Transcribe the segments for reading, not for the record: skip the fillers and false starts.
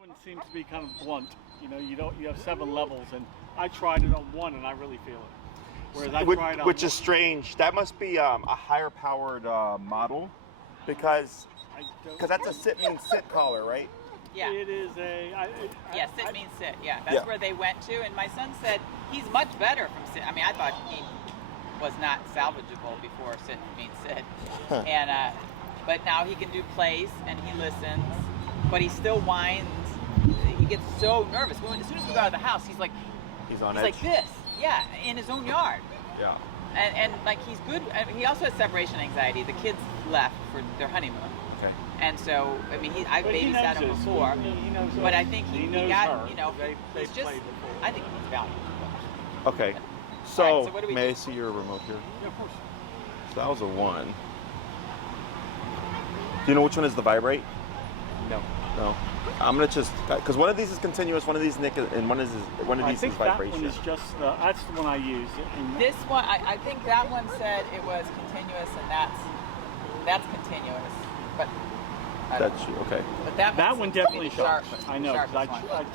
one seems to be kind of blunt. You know, you have 7 levels, and I tried it on 1, and I really feel it. Whereas I tried on which is strange. That must be a higher powered model, because that's a sit means sit collar, right? Yeah. It is a. Sit means sit. Yeah, that's where they went to, and my son said he's much better from sit. I mean, I thought he was not salvageable before sit means sit, and but now he can do place and he listens, but he still whines. He gets so nervous. As soon as we go out of the house, he's on edge. Like this, in his own yard. Yeah. And like he's good. I mean, he also has separation anxiety. The kids left for their honeymoon. Okay. And so, I mean, I babysat him before, but I think he got, they he's just, I think he's valuable. Okay. So, right, so may I see your remote here? Yeah, of course. So that was a 1. Do you know which one is the vibrate? No. No. I'm gonna just, because one of these is continuous, one of these and one of these is vibration. That one is just, that's the one I use. This one, I think that one said it was continuous, and that's continuous. But that's okay. But that one definitely sharp. I know, because I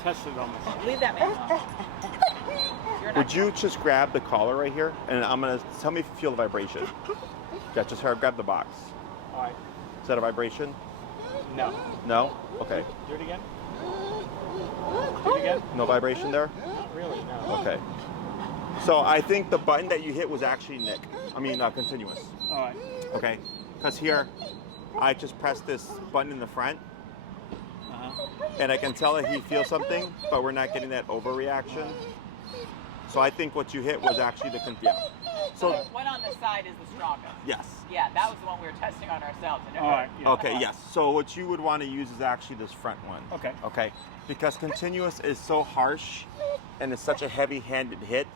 tested it on myself. Leave that man alone. Would you just grab the collar right here, and I'm gonna tell me if you feel the vibration. Yeah, just grab the box. All right. Is that a vibration? No. No? Okay. Do it again. Do it again. No vibration there? Not really. No. Okay. So I think the button that you hit was actually continuous. All right. Okay. Because here, I just pressed this button in the front, and I can tell that he feels something, but we're not getting that overreaction. So I think what you hit was actually the So the one on the side is the strongest. Yes. Yeah, that was the one we were testing on ourselves. All right. Yeah. Okay. Yes. So what you would want to use is actually this front one. Okay. Okay. Because continuous is so harsh, and it's such a heavy-handed hit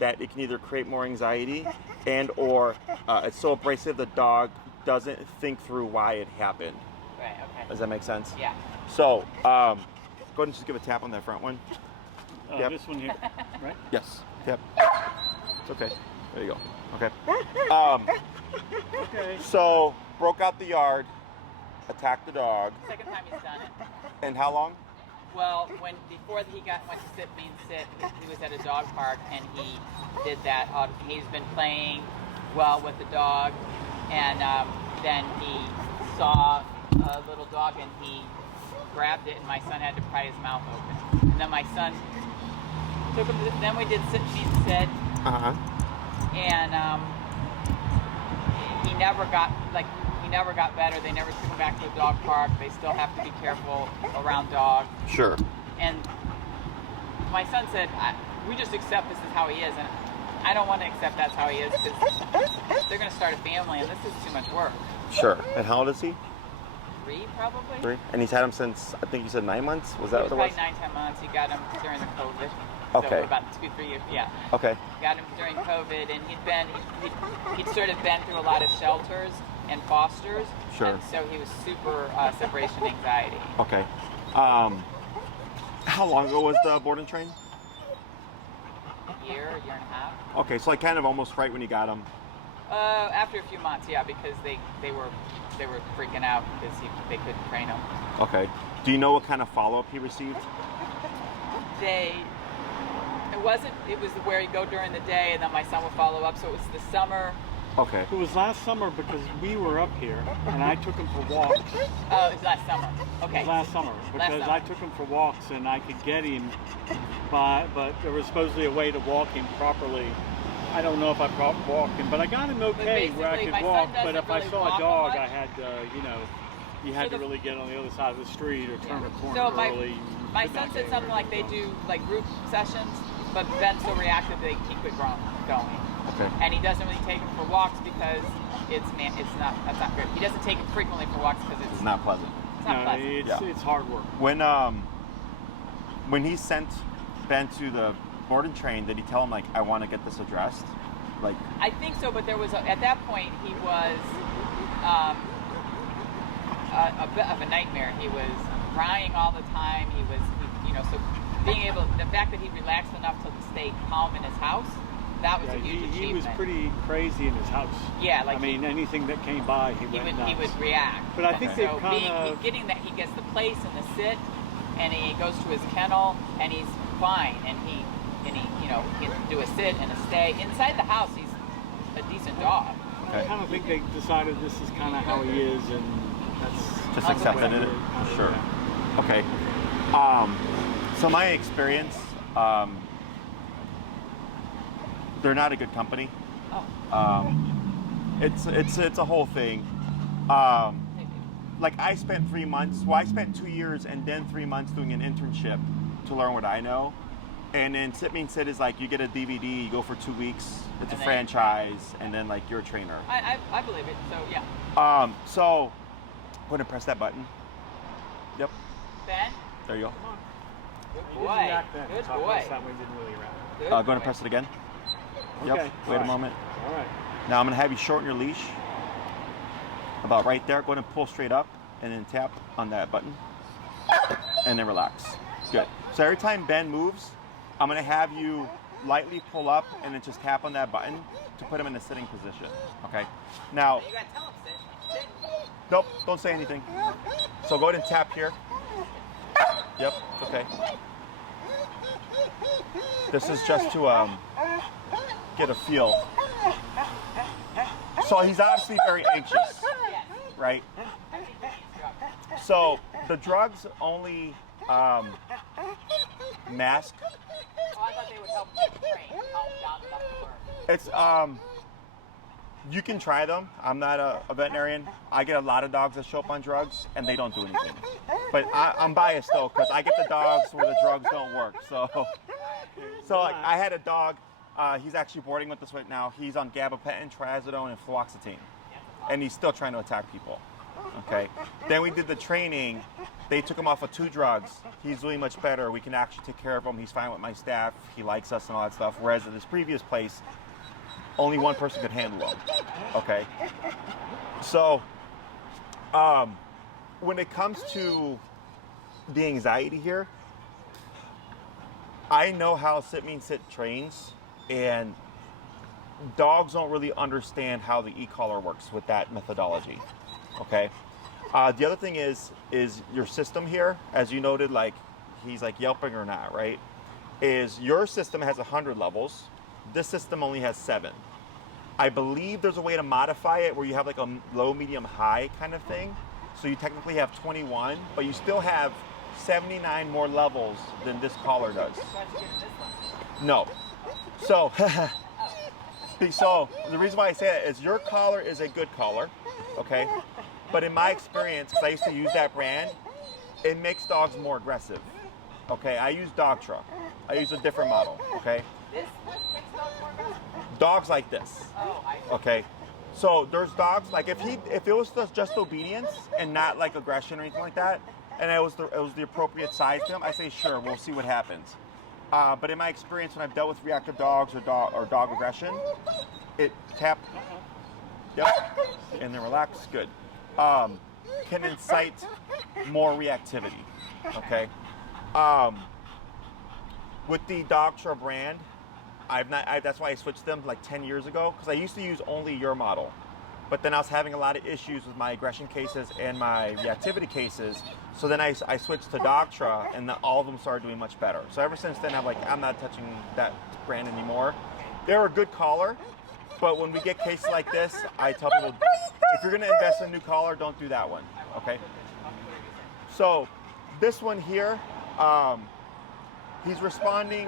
that it can either create more anxiety, or it's so abrasive the dog doesn't think through why it happened. Right, okay. Does that make sense? Yeah. So, go ahead and just give a tap on that front one. Yep. This one here, right? Yes. Yep. It's okay. There you go. Okay. Okay. So, broke out the yard, attacked the dog. Second time he's done it. And how long? Well, before he went to sit means sit, he was at a dog park and he did that. He's been playing well with the dog, and then he saw a little dog and he grabbed it, and my son had to pry his mouth open. And then my son took him. Then we did sit means sit, and he never got better. They never took him back to the dog park. They still have to be careful around dogs. Sure. And my son said, we just accept this is how he is. And I don't want to accept that's how he is, because they're going to start a family, and this is too much work. Sure. And how old is he? 3, probably. 3? And he's had him since, I think you said 9 months? Was that what it was? Probably 9-10 months. He got him during the COVID. Okay. So about 2-3 years, yeah. Okay. Got him during COVID, and he'd sort of been through a lot of shelters and fosters. Sure. And so he was super separation anxiety. Okay. How long ago was the board and train? A year and a half. Okay, so like kind of almost right when you got him. After a few months, yeah, because they were freaking out because they couldn't train him. Okay. Do you know what kind of follow-up he received? It was where you go during the day, and then my son would follow up. So it was the summer. Okay. It was last summer because we were up here, and I took him for walks. Oh, it was last summer. Okay. It was last summer because I took him for walks, and I could get him, but there was supposedly a way to walk him properly. I don't know if I walked him, but I got him okay where I could walk. But if I saw a dog, I had you had to really get on the other side of the street or turn a corner early. My son said something like they do like group sessions, but Ben's so reactive they keep it going. Okay. And he doesn't really take him for walks because that's not good. He doesn't take him frequently for walks because it's not pleasant. It's not pleasant. It's hard work. When he sent Ben to the board and train, did he tell him like I want to get this addressed? Like I think so, but there was at that point he was a bit of a nightmare. He was crying all the time. So being able, the fact that he relaxed enough to stay calm in his house, that was a huge achievement. He was pretty crazy in his house. Yeah, anything that came by, he would react. But I think getting that he gets the place and the sit, and he goes to his kennel, and he's fine, and he you know, he can do a sit and a stay. Inside the house, he's a decent dog. I kind of think they decided this is kind of how he is, and that's Just accepted it. Sure. Okay. So my experience, they're not a good company. Oh. It's a whole thing. Like I spent 3 months. Well, I spent 2 years and then 3 months doing an internship to learn what I know. And then Sit Means Sit is like you get a DVD, you go for 2 weeks. It's a franchise, and then like you're a trainer. I believe it. So yeah. So go ahead and press that button. Yep. Ben. There you go. Come on. Good He boy. didn't react then. Good Top boy. us that way didn't really react. Good Go boy. ahead and press it again. Okay. Yep. Wait a moment. All right. Now I'm gonna have you shorten your leash. About right there. Go ahead and pull straight up, and then tap on that button, and then relax. Good. So every time Ben moves, I'm gonna have you lightly pull up and then just tap on that button to put him in a sitting position. Okay. Now, You gotta tell him, sit. nope, don't say anything. So go ahead and tap here. Yep, it's okay. This is just to get a feel. So he's obviously very anxious, right? So the drugs only mask. Oh, I thought they would help him train, calm down enough to learn. It's you can try them. I'm not a veterinarian. I get a lot of dogs that show up on drugs and they don't do anything. But I'm biased though because I get the dogs where the drugs don't work. So like, I had a dog. He's actually boarding with us right now. He's on gabapentin, trazodone, and fluoxetine, and he's still trying to attack people. Okay. Then we did the training. They took him off of 2 drugs. He's doing much better. We can actually take care of him. He's fine with my staff. He likes us and all that stuff. Whereas at this previous place, only one person could handle him. Okay. So, when it comes to the anxiety here, I know how Sit Means Sit trains, and dogs don't really understand how the e-collar works with that methodology. Okay. The other thing is your system here, as you noted, like he's like yelping or not, right? Is your system has 100 levels. This system only has 7. I believe there's a way to modify it where you have like a low, medium, high kind of thing. So you technically have 21, but you still have 79 more levels than this collar does. No. So, so the reason why I say that is your collar is a good collar, okay? But in my experience, because I used to use that brand, it makes dogs more aggressive. Okay, I use Dogtra. I use a different model. Okay. This makes dogs more aggressive? Dogs like this. Oh, I see. Okay. So there's dogs like if it was just obedience and not like aggression or anything like that, and it was the appropriate size to him, I say sure, we'll see what happens. But in my experience, when I've dealt with reactive dogs or dog aggression, it tap. Yep. And then relax. Good. Can incite more reactivity. Okay. With the Dogtra brand, that's why I switched them like 10 years ago, because I used to use only your model, but then I was having a lot of issues with my aggression cases and my reactivity cases. So then I switched to Dogtra, and all of them started doing much better. So ever since then, I'm not touching that brand anymore. They're a good collar. But when we get cases like this, I tell people, if you're going to invest in a new collar, don't do that one, okay? So this one here, he's responding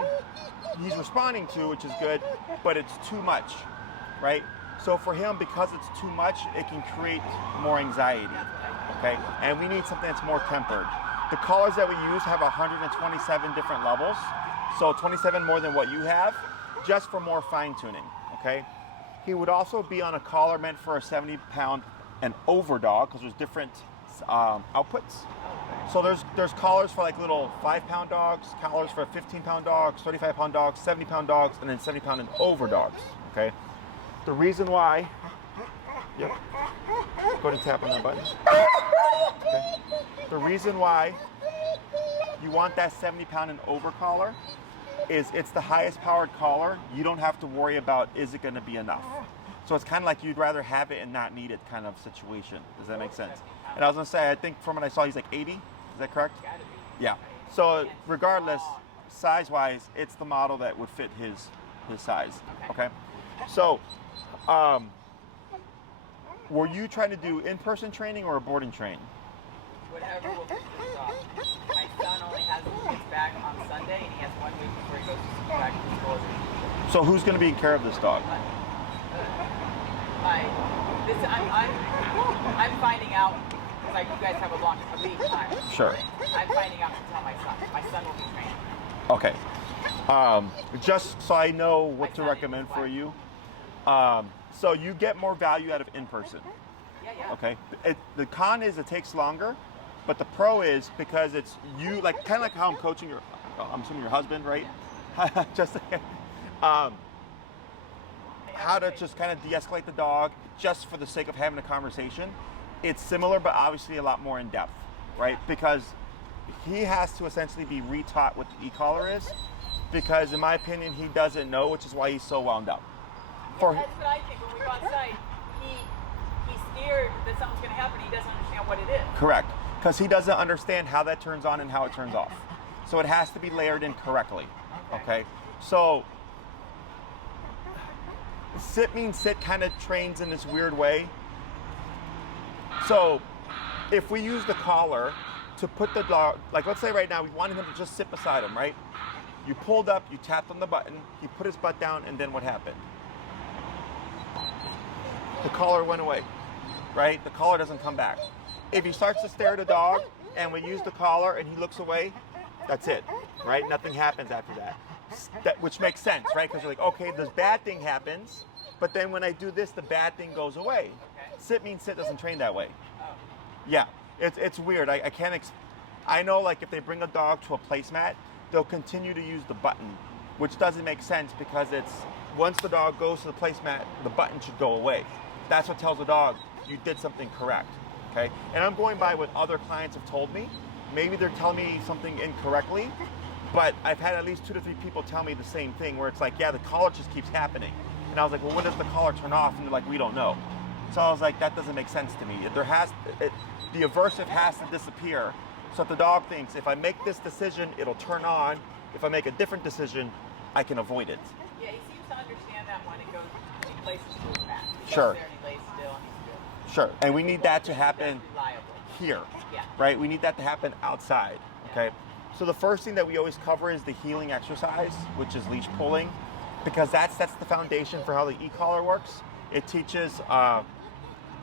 to, which is good, but it's too much, right? So for him, because it's too much, it can create more anxiety, okay? And we need something that's more tempered. The collars that we use have 127 different levels, so 27 more than what you have, just for more fine tuning, okay? He would also be on a collar meant for a 70-pound and over dog, because there's different outputs. So there's collars for like little 5-pound dogs, collars for 15-pound dogs, 35-pound dogs, 70-pound dogs, and then 70-pound and over dogs. Okay. The reason why. Yep. Go ahead and tap on that button. Okay. The reason why you want that 70-pound and over collar is it's the highest powered collar. You don't have to worry about is it going to be enough. So it's kind of like you'd rather have it and not need it kind of situation. Does that make sense? And I was going to say, I think from what I saw, he's like 80. Is that correct? Yeah. So regardless, size-wise, it's the model that would fit his size. Okay. So, were you trying to do in-person training or a board and train? Whatever will fit this dog. My son only has his back on Sunday, and he has 1 week before he goes back to school as usual. So who's going to be in care of this dog? I'm finding out, because you guys have a lead time. Sure. I'm finding out to tell my son. My son will be trained. Okay. Just so I know what to recommend for you. So you get more value out of in-person. Yeah. Okay. The con is it takes longer, but the pro is because it's you, like kind of like how I'm coaching I'm assuming your husband, right? Just how to just kind of de-escalate the dog just for the sake of having a conversation. It's similar, but obviously a lot more in depth, right? Because he has to essentially be retaught what the e-collar is, because in my opinion, he doesn't know, which is why he's so wound up. That's what I think. When we go outside, he's scared that something's going to happen. He doesn't understand what it is. Correct, because he doesn't understand how that turns on and how it turns off. So it has to be layered in correctly, okay? So sit means sit kind of trains in this weird way. So if we use the collar to put the dog, like let's say right now we wanted him to just sit beside him, right? You pulled up, you tapped on the button, he put his butt down, and then what happened? The collar went away, right? The collar doesn't come back. If he starts to stare at a dog and we use the collar and he looks away, that's it, right? Nothing happens after that, which makes sense, right? Because you're like, okay, this bad thing happens, but then when I do this, the bad thing goes away. Sit means sit doesn't train that way. Yeah, it's weird. I can't. I know, like if they bring a dog to a placemat, they'll continue to use the button, which doesn't make sense because it's once the dog goes to the placemat, the button should go away. That's what tells the dog you did something correct. Okay, and I'm going by what other clients have told me. Maybe they're telling me something incorrectly, but I've had at least 2 to 3 people tell me the same thing where it's like, yeah, the collar just keeps happening. And I was like, well, when does the collar turn off? And they're like, we don't know. So I was like, that doesn't make sense to me. The aversive has to disappear. So if the dog thinks, if I make this decision, it'll turn on. If I make a different decision, I can avoid it. Yeah, he seems to understand that when it goes, he places to his back. He Sure. goes there and he lays still and he's good. Sure, and we need that to happen Reliably. here, Yeah. right? We need that to happen outside, okay? So the first thing that we always cover is the healing exercise, which is leash pulling, because that sets the foundation for how the e-collar works. It teaches,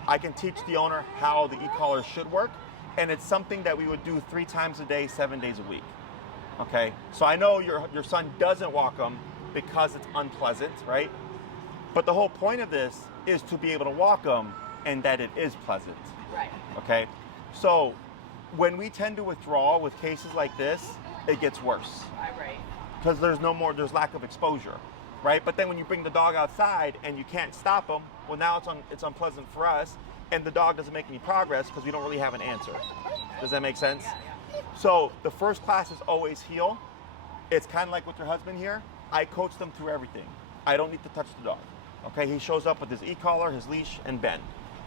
I can teach the owner how the e-collar should work, and it's something that we would do 3 times a day, 7 days a week, okay? So I know your son doesn't walk them because it's unpleasant, right? But the whole point of this is to be able to walk them and that it is pleasant. Right. Okay, so when we tend to withdraw with cases like this, it gets worse Right. because there's lack of exposure, right? But then when you bring the dog outside and you can't stop them, well, now it's unpleasant for us, and the dog doesn't make any progress because we don't really have an answer. Does that make sense? Yeah. So the first class is always heal. It's kind of like with your husband here. I coach them through everything. I don't need to touch the dog. Okay, he shows up with his e-collar, his leash, and bend.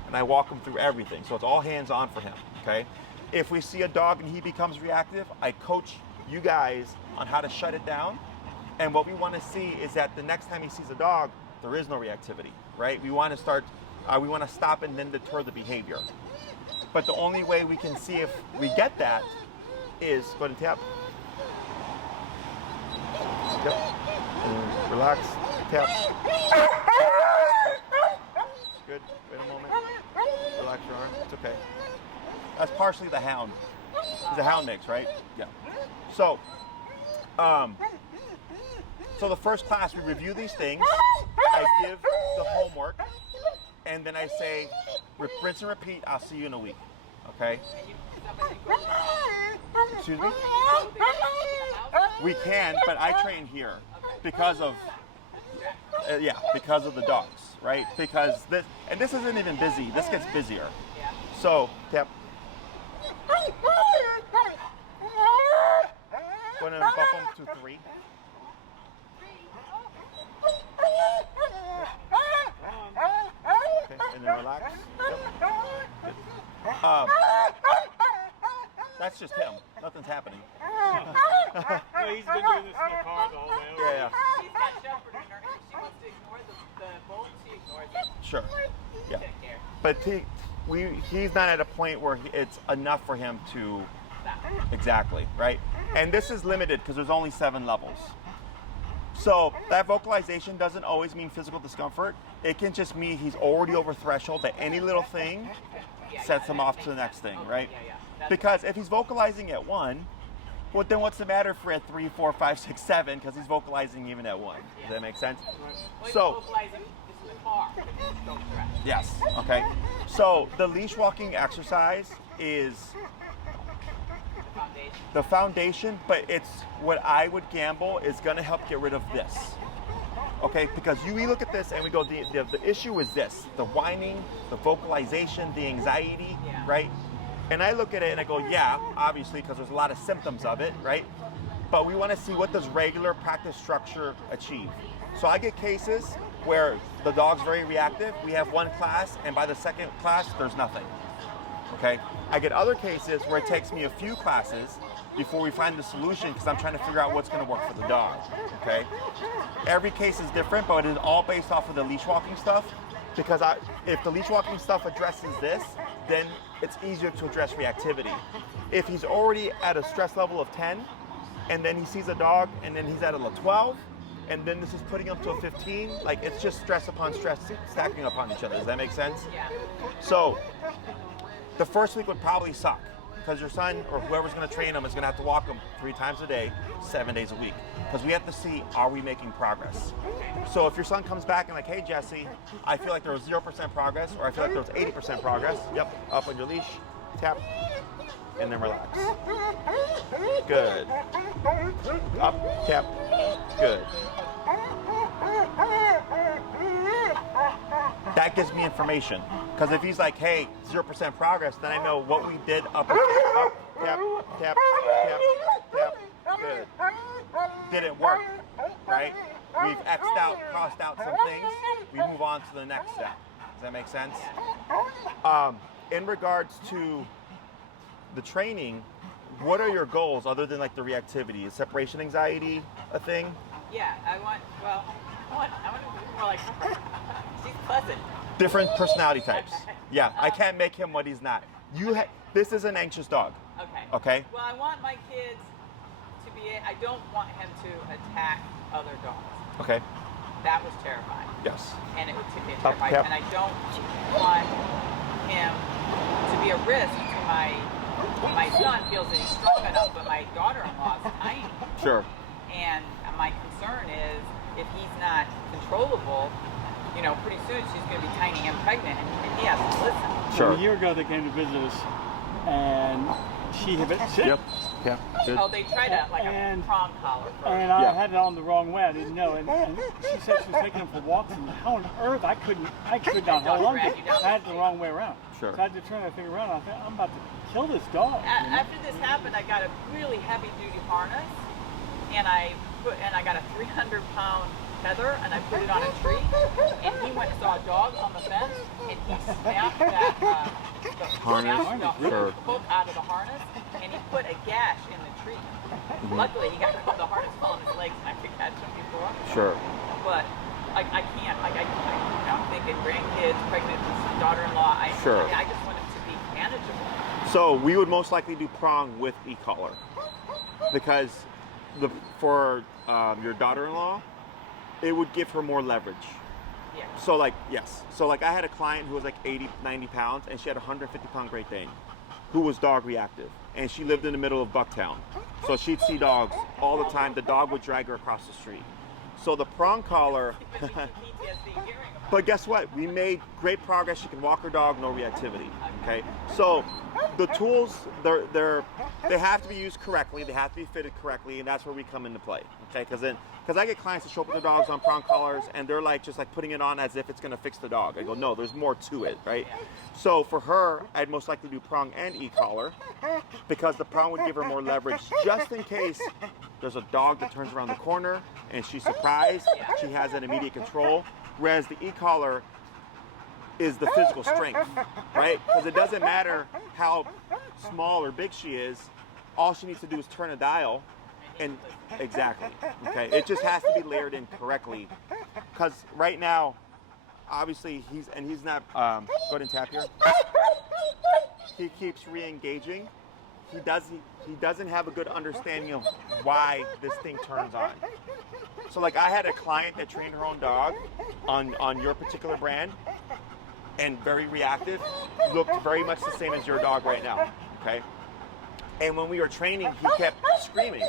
And I walk him through everything. So it's all hands on for him, okay? If we see a dog and he becomes reactive, I coach you guys on how to shut it down. And what we want to see is that the next time he sees a dog, there is no reactivity, right? We want to stop and then deter the behavior. But the only way we can see if we get that is go ahead and tap. Yep. And relax, tap. Good. Wait a moment. Relax your arm. It's okay. That's partially the hound. He's a hound mix, right? Yeah. So, so the first class we review these things. I give the homework, and then I say, rinse and repeat. I'll see you in a week. Okay. Excuse me? We can, but I train here because of because of the dogs, right? Because this isn't even busy. This gets busier. So tap. Go ahead and bump them to 3. Okay, and then relax. Yep. Good. that's just him. Nothing's happening. Well, he's been doing this in the car the whole way over. Yeah. She's got shepherd in her, and if she wants to ignore the bolt, she ignores it. Sure. She Yeah. doesn't care. But he's not at a point where it's enough for him to Stop. exactly, right? And this is limited because there's only 7 levels. So that vocalization doesn't always mean physical discomfort. It can just mean he's already over threshold that any little thing sets him off to the next thing, right? Because if he's vocalizing at 1, well, then what's the matter for at 3, 4, 5, 6, 7? Because he's vocalizing even at 1. Does that make sense? Well, So, vocalizing is in the car. Don't stress. yes, okay. So the leash walking exercise is The foundation. the foundation, but it's what I would gamble is going to help get rid of this. Okay, because we look at this and we go, the issue is this, the whining, the vocalization, the anxiety, Yeah. right? And I look at it and I go, yeah, obviously, because there's a lot of symptoms of it, right? But we want to see what does regular practice structure achieve. So I get cases where the dog's very reactive. We have 1 class, and by the 2nd class, there's nothing. Okay? I get other cases where it takes me a few classes before we find the solution because I'm trying to figure out what's going to work for the dog. Okay? Every case is different, but it is all based off of the leash walking stuff. Because if the leash walking stuff addresses this, then it's easier to address reactivity. If he's already at a stress level of 10, and then he sees a dog, and then he's at a 12, and then this is putting him to a 15, like it's just stress upon stress stacking upon each other. Does that make sense? Yeah. So the first week would probably suck because your son or whoever's going to train him is going to have to walk him 3 times a day, 7 days a week. Because we have to see, are we making progress? So if your son comes back and like, hey Jesse, I feel like there was 0% progress, or I feel like there was 80% progress. Yep, up on your leash, tap, and then relax. Good. Up, tap, good. That gives me information. Because if he's like, hey, 0% progress, then I know what we did up, tap, tap, tap, tap, good. Didn't work, right? We've X'd out, crossed out some things. We move on to the next step. Does that make sense? In regards to the training, what are your goals other than like the reactivity? Is separation anxiety a thing? Yeah, I want to be more like her. She's pleasant. Different personality types. Yeah, I can't make him what he's not. This is an anxious dog. Okay. Okay? Well, I want my kids to be, I don't want him to attack other dogs. Okay. That was terrifying. Yes. And it would be Up, terrifying. tap. And I don't want him to be a risk to my son feels that he's strong enough, but my daughter-in-law is tiny. Sure. And my concern is if he's not controllable, pretty soon she's going to be tiny and pregnant, and he has to listen. Sure. A year ago they came to visit us, and she had been sick. Yep. Yeah. Good. Oh, they tried a prong collar first. And I Yeah. had it on the wrong way. I didn't know. And she said she was taking him for walks. And how on earth I could not hold on to it. I had it the wrong way around. Sure. So I had to turn that thing around. I thought, I'm about to kill this dog. After this happened, I got a really heavy-duty harness, and I got a 300-pound tether, and I put it on a tree, and he went and saw a dog on the fence, and he snapped that Harness? the Sure. hook out of the harness, and he put a gash in the tree. Luckily, he got the harness full on his legs, and I could catch him before. Sure. But I can't. I'm thinking grandkids, pregnant daughter-in-law. Sure. I just want it to be manageable. So we would most likely do prong with e-collar because for your daughter-in-law, it would give her more leverage. Yeah. So yes. So I had a client who was like 80, 90 pounds and she had a 150-pound Great Dane who was dog reactive. And she lived in the middle of Bucktown. So she'd see dogs all the time. The dog would drag her across the street. So the prong collar, But she can PTSD hearing about but guess what? We made great progress. She can walk her dog, no reactivity. Okay. So the tools, they have to be used correctly. They have to be fitted correctly, and that's where we come into play. Okay. Because I get clients to show up with their dogs on prong collars, and they're just putting it on as if it's going to fix the dog. I go, no, there's more to it, right? So for her, I'd most likely do prong and e-collar because the prong would give her more leverage just in case there's a dog that turns around the corner and she's surprised. She has that immediate control. Whereas the e-collar is the physical strength, right? Because it doesn't matter how small or big she is. all she needs to do is turn a dial, and exactly, okay? It just has to be layered in correctly, because right now, obviously, he's not, go ahead and tap here. He keeps re-engaging. He doesn't have a good understanding of why this thing turns on. So like I had a client that trained her own dog on your particular brand, and very reactive, looked very much the same as your dog right now, okay? And when we were training, he kept screaming.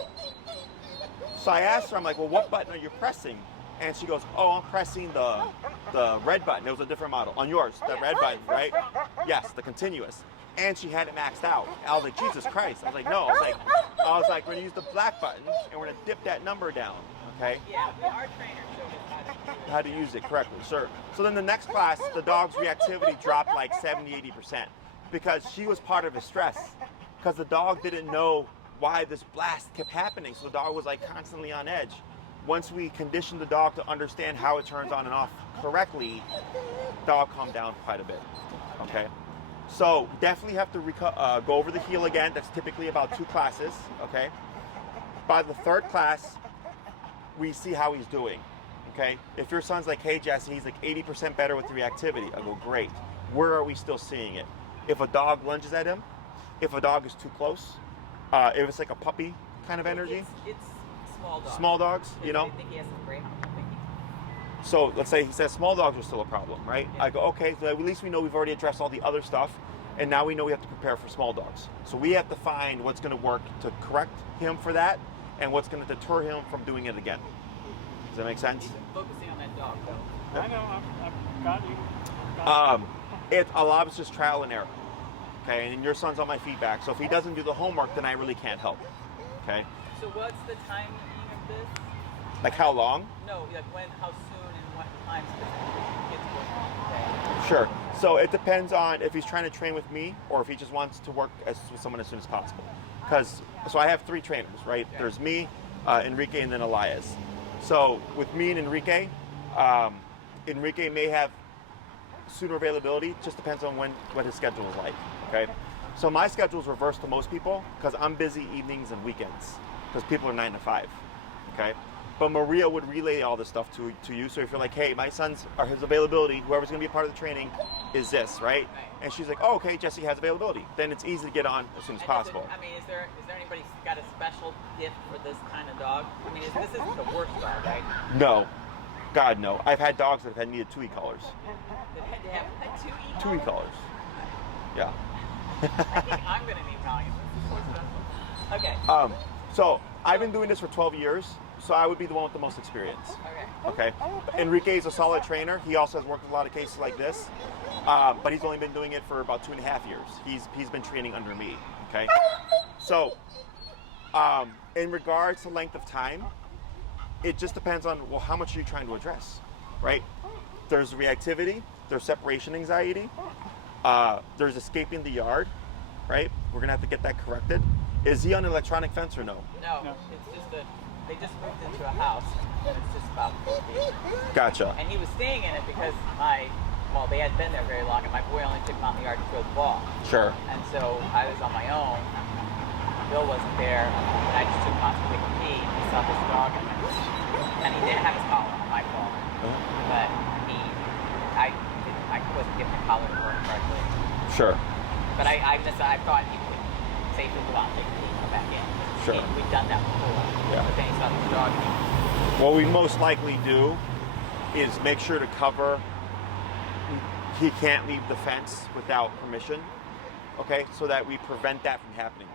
So I asked her, I'm like, well, what button are you pressing? And she goes, oh, I'm pressing the red button. It was a different model. On yours, the red button, right? Yes, the continuous. And she had it maxed out. I was like, Jesus Christ. I was like, no. I was like, we're gonna use the black button and we're gonna dip that number down, okay? Yeah, our trainer showed us How to use it correctly, sure. So then the next class, the dog's reactivity dropped like 70-80% because she was part of his stress, because the dog didn't know why this blast kept happening. So the dog was like constantly on edge. Once we conditioned the dog to understand how it turns on and off correctly, dog calmed down quite a bit, okay? So definitely have to go over the heel again. That's typically about 2 classes, okay? By the 3rd class, we see how he's doing, okay? If your son's like, hey, Jesse, he's like 80% better with the reactivity, I go, great. Where are we still seeing it? If a dog lunges at him, if a dog is too close, if it's like a puppy kind of energy. It's small dogs. Small dogs, you know? I think he has some greyhound. So let's say he says small dogs are still a problem, right? Yeah. I go, okay, so at least we know we've already addressed all the other stuff, and now we know we have to prepare for small dogs. So we have to find what's going to work to correct him for that, and what's going to deter him from doing it again. Does that make sense? He's focusing on that dog, though. I know, I've got you. A lot of it's just trial and error, okay? And your son's on my feedback, so if he doesn't do the homework, then I really can't help, okay? So what's the timing of this? Like how long? No, like when, how soon, and what time kids going on today? Sure. So it depends on if he's trying to train with me or if he just wants to work with someone as soon as possible. So I have 3 trainers, right? Okay. There's me, Enrique, and then Elias. So with me and Enrique, Enrique may have sooner availability. Just depends on what his schedule is like. Okay. So my schedule is reversed to most people because I'm busy evenings and weekends because people are 9 to 5. Okay. But Maria would relay all this stuff to you. So if you're like, hey, my son's, or his availability, whoever's going to be a part of the training, is this, right? And she's like, oh, okay, Jesse has availability. Then it's easy to get on as soon as possible. I mean, is there anybody who's got a special gift for this kind of dog? I mean, this isn't the worst dog, right? No. God, no. I've had dogs that have had needed 2 e-collars. That had to have like 2 e-collars? 2 e-collars. Yeah. I think I'm going to need Italian. This is so special. Okay. So I've been doing this for 12 years. So I would be the one with the most experience. Okay. Enrique is a solid trainer. He also has worked with a lot of cases like this, but he's only been doing it for about 2.5 years. He's been training under me. Okay. So, in regards to length of time, it just depends on how much are you trying to address, right? There's reactivity. There's separation anxiety. There's escaping the yard, right? We're gonna have to get that corrected. Is he on an electronic fence or no? No. It's just that. They just moved into a house, and it's just about 4 feet. Gotcha. And he was staying in it because they hadn't been there very long, and my boy only took him out in the yard to throw the ball. Sure. And so I was on my own. Bill wasn't there, and I just took him out to take a pee, and he saw this dog in there. And he didn't have his collar on, my fault. But I wasn't getting the collar to work correctly. Sure. But I thought he would safely go out and take a pee and come back in. Sure. We've done that before. Yeah. But then he saw this dog. What we most likely do is make sure to cover. He can't leave the fence without permission, okay? So that we prevent that from happening.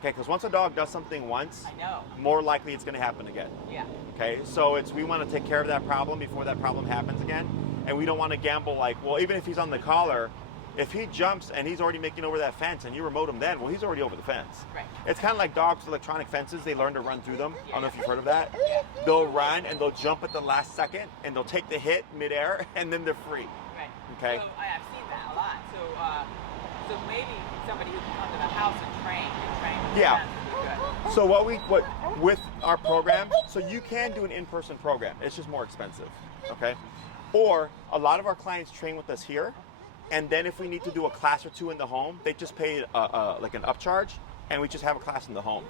Okay, because once a dog does something once, I know. more likely it's going to happen again. Yeah. Okay, so we want to take care of that problem before that problem happens again, and we don't want to gamble like, well, even if he's on the collar, if he jumps and he's already making over that fence and you remote him then, well, he's already over the fence. Right. It's kind of like dogs with electronic fences. They learn to run through them. I don't know if you've heard of that. Yeah. They'll run and they'll jump at the last second and they'll take the hit midair and then they're free. Right. Okay. So I've seen that a lot. So maybe somebody who can come to the house and train with Yeah. the fence would be good. So what with our program, so you can do an in-person program. It's just more expensive. Okay. Or a lot of our clients train with us here. And then if we need to do a class or 2 in the home, they just pay like an upcharge, and we just have a class in the home.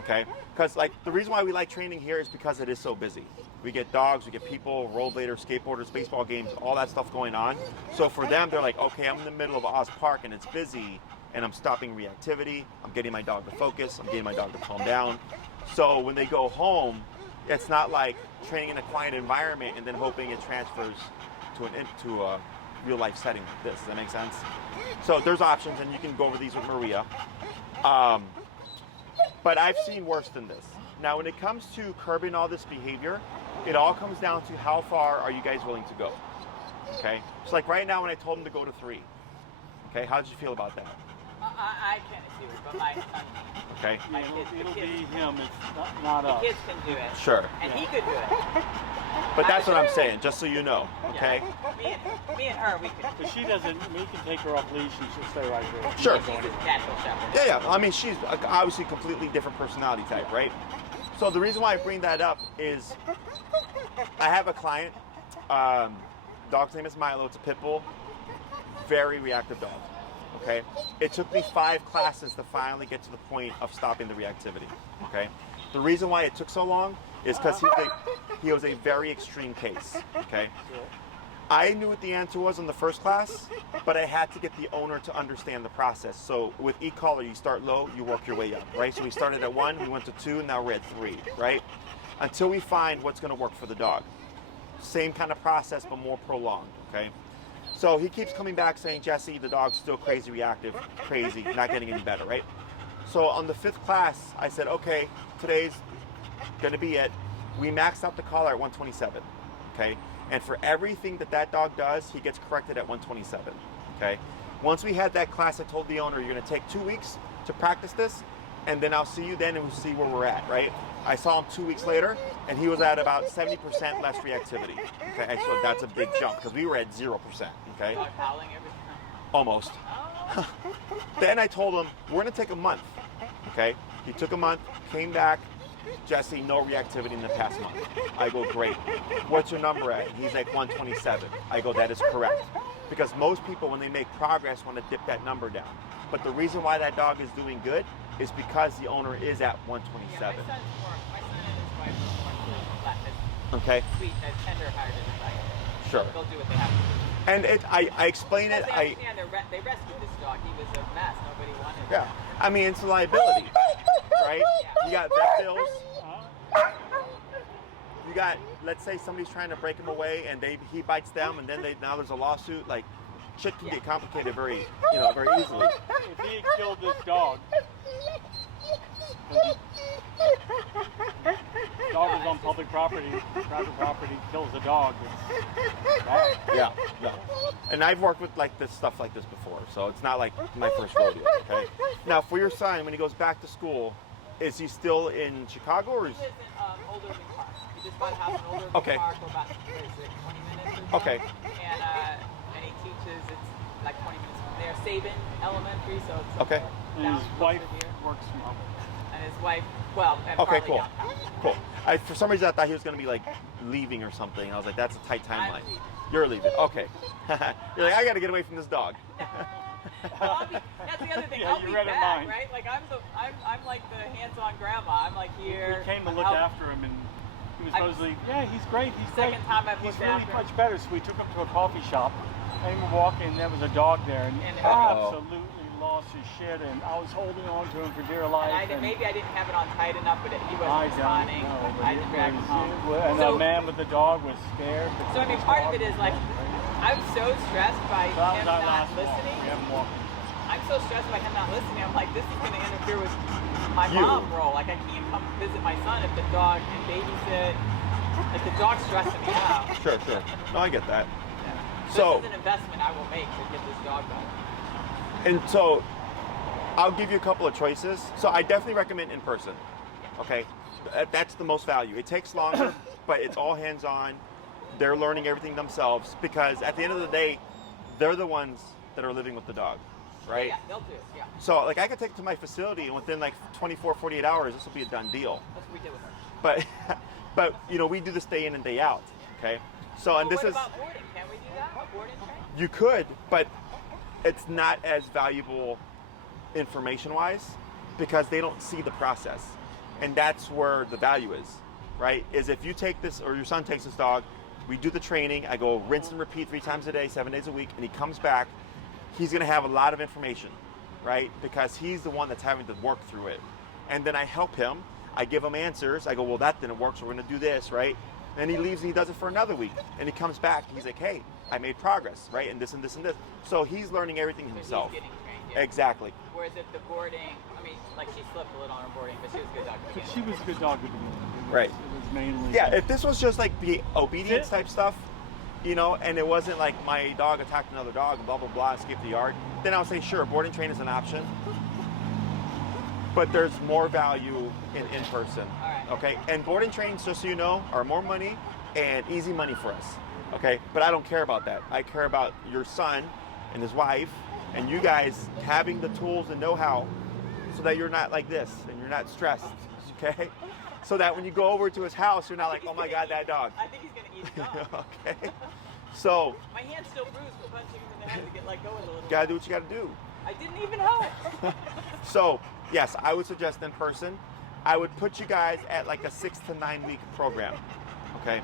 Okay, because like the reason why we like training here is because it is so busy. We get dogs, we get people, rollerbladers, skateboarders, baseball games, all that stuff going on. So for them, they're like, okay, I'm in the middle of Oz Park and it's busy, and I'm stopping reactivity. I'm getting my dog to focus. I'm getting my dog to calm down. So when they go home, it's not like training in a quiet environment and then hoping it transfers to a real life setting like this. Does that make sense? So there's options, and you can go over these with Maria. But I've seen worse than this. Now, when it comes to curbing all this behavior, it all comes down to how far are you guys willing to go, okay? So like right now when I told him to go to 3, okay, how did you feel about that? I can't see it, but my son, okay, my kids, It'll be him, it's not us. the kids can do it. Sure. And he could do it. But that's what I'm saying, just so you know, okay? Yeah. Me and her, we could. But she doesn't, we can take her off leash and she'll stay right there. She Sure. doesn't go She's anywhere. a natural shepherd. Yeah. I mean, she's obviously a completely different personality type, right? So the reason why I bring that up is I have a client, dog's name is Milo, it's a pit bull, very reactive dog, okay? It took me 5 classes to finally get to the point of stopping the reactivity, okay? The reason why it took so long is because he was a very extreme case, okay? I knew what the answer was in the first class, but I had to get the owner to understand the process. So with e-collar, you start low, you work your way up, right? So we started at 1, we went to 2, now we're at 3, right? Until we find what's gonna work for the dog. Same kind of process, but more prolonged, okay? So he keeps coming back saying, Jesse, the dog's still crazy reactive, crazy, not getting any better, right? So on the 5th class, I said, okay, today's gonna be it. We maxed out the collar at 127, okay? And for everything that dog does, he gets corrected at 127, okay? Once we had that class, I told the owner, you're gonna take 2 weeks to practice this, and then I'll see you then and we'll see where we're at, right? I saw him 2 weeks later, and he was at about 70% less reactivity, okay? So that's a big jump, because we were at 0%, okay? Dog howling every time. Almost. Oh. Then I told him, we're gonna take a month, okay? He took a month, came back, Jesse, no reactivity in the past month. I go, great. What's your number at? He's like 127. I go, that is correct. Because most people, when they make progress, want to dip that number down. But the reason why that dog is doing good is because the owner is at 127. Yeah, my son and his wife are more flat, Okay? sweet, tender-hearted. Like, Sure. They'll do what they have to do. And I explain it. Because they understand they rescued this dog. He was a mess. Nobody wanted him. Yeah. I mean, it's a liability, right? You got vet bills. You got, let's say somebody's trying to break him away and he bites them, and then now there's a lawsuit. Like, shit can get complicated very easily. If he had killed this dog, dog was on public property, private property, kills a dog. It's bad. Yeah, no. And I've worked with like this stuff like this before, so it's not like my first rodeo, okay? Now, for your son, when he goes back to school, is he still in Chicago or is He lives in Old Irving Park. He just bought a house in Old Irving Okay. Park for about 20 minutes or so. Okay. And he teaches, it's like 20 minutes from there. Sabin Elementary, so it's Okay. And down his close wife to here. works from home. And his wife, well, and Okay, partly cool. downtown. Cool. For some reason I thought he was going to be like leaving or something. I was like, that's a tight timeline. I'm leaving. You're leaving. Okay. You're like, I got to get away from this dog. Well, that's the other thing. Yeah, I'll you be read her back, mind. right? Like I'm like the hands-on grandma. I'm like here. We came to look after him, and he was supposedly, yeah, he's great, he's great. Second time I've He's looked really after him. much better. So we took him to a coffee shop, and we were walking, and there was a dog there, and And- absolutely lost his shit. And I was holding on to him for dear life. Maybe I didn't have it on tight enough, but he I wasn't don't responding. know, but I it had to drag him home. and So- the man with the dog was scared. So I mean, part of it is like, I'm so stressed by That him was our not last walk. listening. We haven't walked. I'm so stressed by him not listening. I'm like, this is going to interfere with my You. mom role. Like, I can't come visit my son if the dog can babysit. Like, the dog's stressing me out. Sure. No, I get that. Yeah. So- this is an investment I will make to get this dog better. And so I'll give you a couple of choices. So I definitely recommend in person. Okay, that's the most value. It takes longer, but it's all hands-on. They're learning everything themselves because at the end of the day, they're the ones that are living with the dog, right? Yeah, they'll do it. Yeah, So like I could take it to my facility and within like 24, 48 hours, this will be a done deal. that's what we did with her. But we do this day in and day out. Okay, so and Well, this what is about boarding? Can we do that? A boarding train? you could, but it's not as valuable information-wise because they don't see the process. And that's where the value is, right? Is if you take this, or your son takes this dog, we do the training, I go rinse and repeat 3 times a day, 7 days a week, and he comes back, he's gonna have a lot of information, right? Because he's the one that's having to work through it. And then I help him, I give him answers, I go, well, that didn't work, so we're gonna do this, right? And he leaves and he does it for another week. And he comes back, he's like, hey, I made progress, right? And this and this and this. So he's learning everything himself. He's getting trained, yeah. Exactly. Whereas if the boarding, I mean, like she slipped a little on her boarding, but she was a good dog. But she was a good dog at the beginning. Right. It was mainly. Yeah, if this was just like the obedience Fit. type stuff, you know, and it wasn't like my dog attacked another dog and blah, blah, blah, escaped the yard, then I would say, sure, boarding train is an option. But there's more value in person. All right. Okay? And boarding trains, just so you know, are more money and easy money for us. Okay? But I don't care about that. I care about your son and his wife and you guys having the tools and know-how so that you're not like this and you're not stressed. Okay? So that when you go over to his house, you're not like, oh my God, that dog. I think he's going to eat the dog. Okay? So, My hand's still bruised for punching him in the head to get let go a little. you gotta do what you gotta do. I didn't even help. So, yes, I would suggest in person. I would put you guys at like a 6 to 9 week program, okay?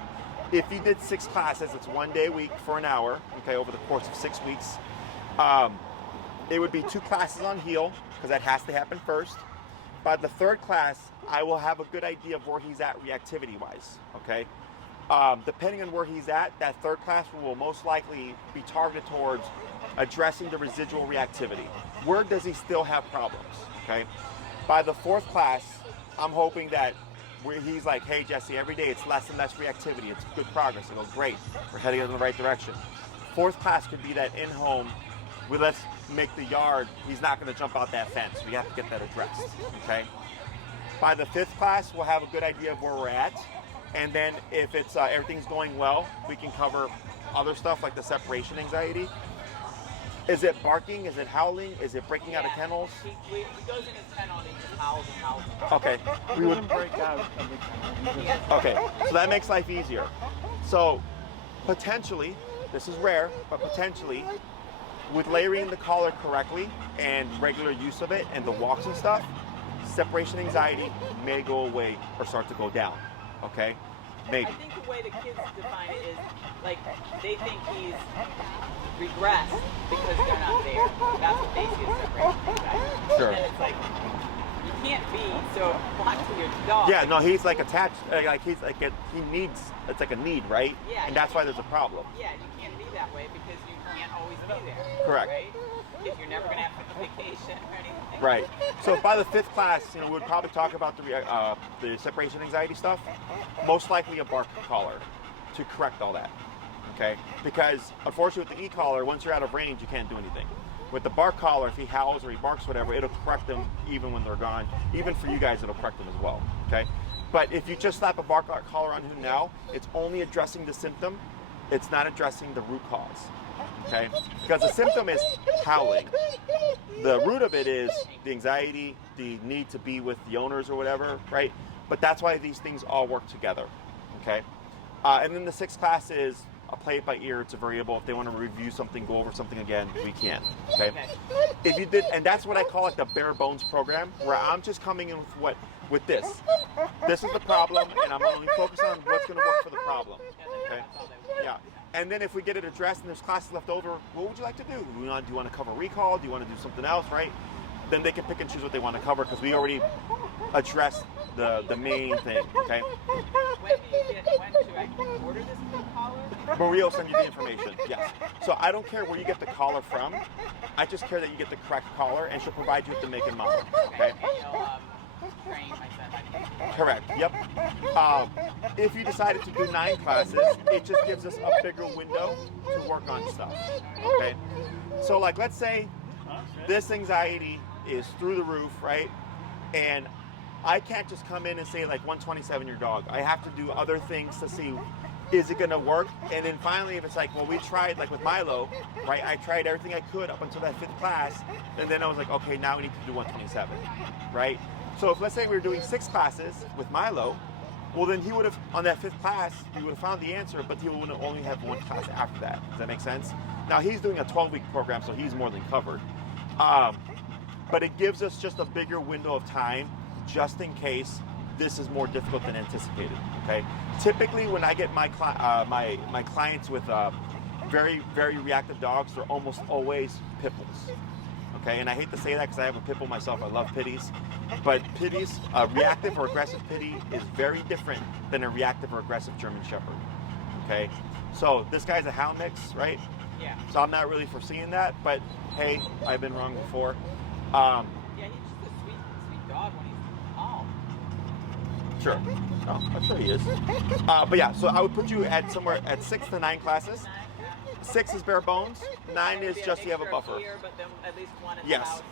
If you did 6 classes, it's 1 day a week for an hour, okay, over the course of 6 weeks. It would be 2 classes on heel, because that has to happen first. By the 3rd class, I will have a good idea of where he's at reactivity-wise, okay? Depending on where he's at, that 3rd class will most likely be targeted towards addressing the residual reactivity. Where does he still have problems, okay? By the 4th class, I'm hoping that where he's like, hey, Jesse, every day it's less and less reactivity. It's good progress. I go, great, we're heading in the right direction. 4th class could be that in-home, let's make the yard, he's not gonna jump out that fence. We have to get that addressed, okay? By the 5th class, we'll have a good idea of where we're at. And then if it's everything's going well, we can cover other stuff like the separation anxiety. Is it barking? Is it howling? Is it breaking out of kennels? He goes in his kennel and he just howls and howls. Okay. We wouldn't break out of the kennel. Okay, so that makes life easier. So potentially, this is rare, but potentially, with layering the collar correctly and regular use of it and the walks and stuff, separation anxiety may go away or start to go down. Okay? Maybe. I think the way the kids define it is like they think he's regressed because they're not there. That's what they see as separation anxiety. Sure. And then it's like you can't be so locked to your dog. Yeah, no, he's like attached, like he's like, he needs, it's like a need, right? Yeah. And that's why there's a problem. Yeah, you can't be that way because you can't always be there. Correct. Right? If you're never gonna have a vacation or anything. Right. So by the 5th class, you know, we would probably talk about the separation anxiety stuff. Most likely a bark collar to correct all that. Okay? Because unfortunately with the e-collar, once you're out of range, you can't do anything. With the bark collar, if he howls or he barks, whatever, it'll correct them even when they're gone. Even for you guys, it'll correct them as well. Okay? But if you just slap a bark collar on him now, it's only addressing the symptom. It's not addressing the root cause. Okay? Because the symptom is howling. The root of it is the anxiety, the need to be with the owners or whatever, right? But that's why these things all work together, okay? And then the 6th class is a play it by ear. It's a variable. If they want to review something, go over something again, we can, okay? If you did, and that's what I call like the bare bones program, where I'm just coming in with this. This is the problem, and I'm only focused on what's going to work for the problem, okay? Yeah. And then if we get it addressed and there's classes left over, what would you like to do? Do you want to cover recall? Do you want to do something else, right? Then they can pick and choose what they want to cover because we already addressed the main thing, okay? When should I order this collar? Maria will send you the information, yes. So I don't care where you get the collar from. I just care that you get the correct collar and she'll provide you with the make and model, okay? And you'll train my son. Correct, yep. If you decided to do 9 classes, it just gives us a bigger window to work on stuff, okay? So like, let's say this anxiety is through the roof, right? And I can't just come in and say like 127 your dog. I have to do other things to see, is it gonna work? And then finally, if it's like, well, we tried, like with Milo, right? I tried everything I could up until that 5th class, and then I was like, okay, now we need to do 127, right? So if let's say we were doing 6 classes with Milo, well then he would have, on that 5th class, he would have found the answer, but he would only have 1 class after that. Does that make sense? Now he's doing a 12-week program, so he's more than covered. but it gives us just a bigger window of time, just in case this is more difficult than anticipated. Okay. Typically, when I get my clients with very, very reactive dogs, they're almost always pit bulls. Okay, and I hate to say that because I have a pit bull myself. I love pitties, but pitties, reactive or aggressive pitty is very different than a reactive or aggressive German Shepherd. Okay, so this guy's a hound mix, right? Yeah. So I'm not really foreseeing that, but hey, I've been wrong before. Yeah, he's just a sweet dog when he's calm. Sure. Oh, I'm sure he is. But yeah, so I would put you at somewhere at 6 to 9 classes. 6 is bare bones. 9 is just you have a buffer. Here, but then at least one in Yes. the house.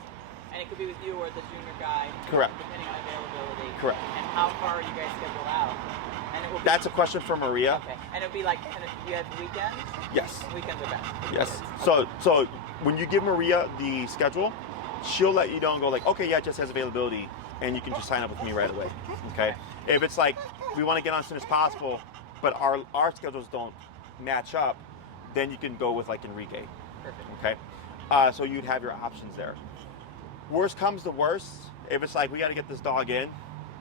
And it could be with you or the junior guy. Correct. Depending on availability. Correct. And how far are you guys scheduled out? And it will be, That's a question for Maria. okay. And it'll be like, do you have weekends? Yes. Weekends are best. Yes. So when you give Maria the schedule, she'll let you know and go like, okay, yeah, it just has availability, and you can just sign up with me right away. Okay. If it's like we want to get on as soon as possible, but our schedules don't match up, then you can go with like Enrique. Perfect. Okay. So you'd have your options there. Worst comes to worst, if it's like we got to get this dog in,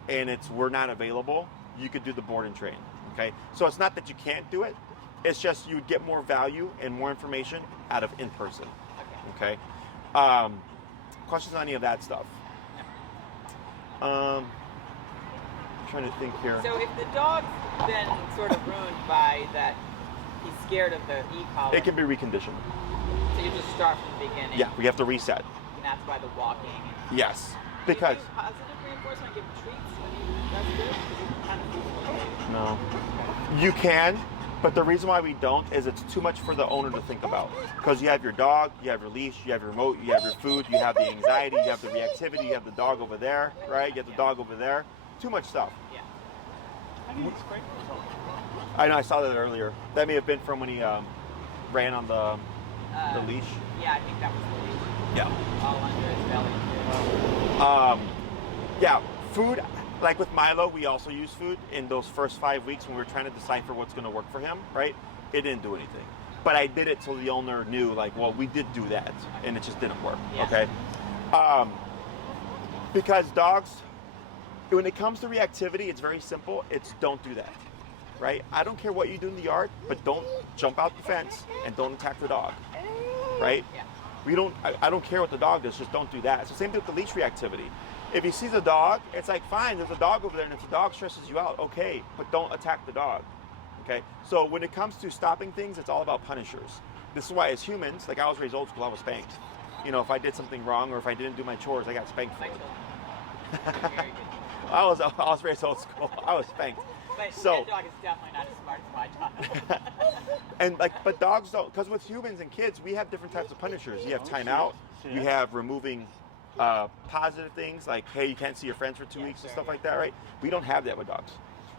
and we're not available, you could do the board and train. Okay. So it's not that you can't do it. It's just you would get more value and more information out of in person. Okay. Questions on any of that stuff? Trying to think here. So if the dog's been sort of ruined by that, he's scared of the e-collar. It can be reconditioned. So you just start from the beginning. Yeah, we have to reset. And that's why the walking. Yes, Do you because do positive reinforcement, give him treats when he does good? Because he kind of feels no, you can, but the reason why we don't is it's too much for the owner to think about. Because you have your dog, you have your leash, you have your remote, you have your food, you have the anxiety, you have the reactivity, you have the dog over there, right? You have the dog over there. Too much stuff. Yeah. How do you explain yourself? I know, I saw that earlier. That may have been from when he ran on the leash. Yeah, I think that was the leash. Yeah. All under his belly too. Yeah, food, like with Milo, we also use food in those first 5 weeks when we were trying to decipher what's going to work for him, right? It didn't do anything. But I did it so the owner knew, like, well, we did do that, and it just didn't work, Yeah. okay? Because dogs, when it comes to reactivity, it's very simple. It's don't do that, right? I don't care what you do in the yard, but don't jump out the fence and don't attack the dog, right? Yeah. I don't care what the dog does, just don't do that. It's the same thing with the leash reactivity. If he sees a dog, it's like, fine, there's a dog over there, and if the dog stresses you out, okay, but don't attack the dog, okay? So when it comes to stopping things, it's all about punishers. This is why as humans, like I was raised old school, I was spanked. You know, if I did something wrong or if I didn't do my chores, I got spanked for My it. children. Very good. I was raised old school. I was spanked. But So- that dog is definitely not as smart as my dog. And but dogs don't, because with humans and kids, we have different types of punishers. You have timeout. You have removing positive things like, hey, you can't see your friends for 2 weeks and stuff like that, right? We don't have that with dogs.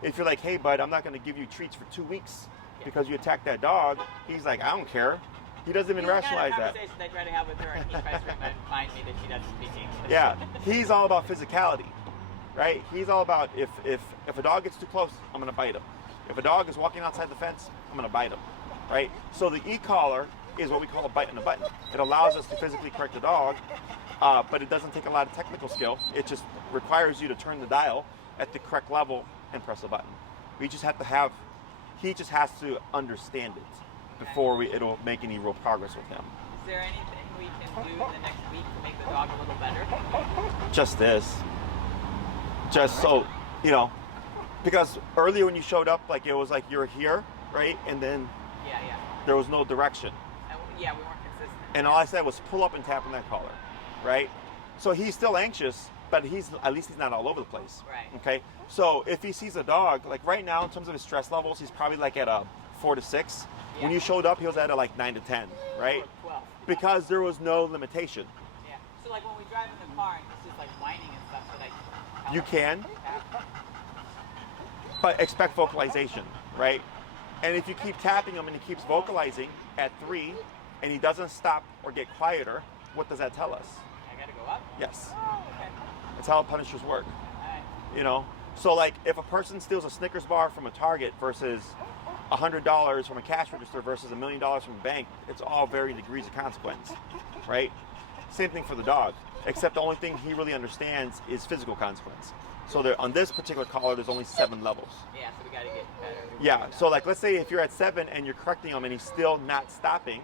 If you're like, hey, bud, I'm not going to give you treats for 2 weeks because you attacked that dog, he's like, I don't care. He doesn't even rationalize that. Conversation I try to have with her, and he tries to remind me that she doesn't speak English. Yeah, he's all about physicality, right? He's all about if a dog gets too close, I'm going to bite him. If a dog is walking outside the fence, I'm going to bite him, right? So the e-collar is what we call a bite in the button. It allows us to physically correct the dog, but it doesn't take a lot of technical skill. It just requires you to turn the dial at the correct level and press a button. He just has to understand it before it'll make any real progress with him. Is there anything we can do in the next week to make the dog a little better? Just this. Just so, because earlier when you showed up, like it was like you're here, right? And then Yeah. there was no direction. Yeah, we weren't consistent. And all I said was pull up and tap on that collar, right? So he's still anxious, but at least he's not all over the place. Right. Okay. So if he sees a dog, like right now in terms of his stress levels, he's probably like at a 4 to 6. Yeah. When you showed up, he was at a like 9 to 10, right? Or 12. Because there was no limitation. Yeah. So like when we drive in the car and he's just like whining and stuff, so like. You can, but expect vocalization, right? And if you keep tapping him and he keeps vocalizing at 3 and he doesn't stop or get quieter, what does that tell us? I gotta go up? Yes. Oh, okay. That's how punishers work. Alright. So like if a person steals a Snickers bar from a Target versus $100 from a cash register versus $1 million from a bank, it's all varying degrees of consequence, right? Same thing for the dog. except the only thing he really understands is physical consequence. So there, on this particular collar, there's only 7 levels. Yeah, so we got to get better. Yeah, so like let's say if you're at 7 and you're correcting him and he's still not stopping,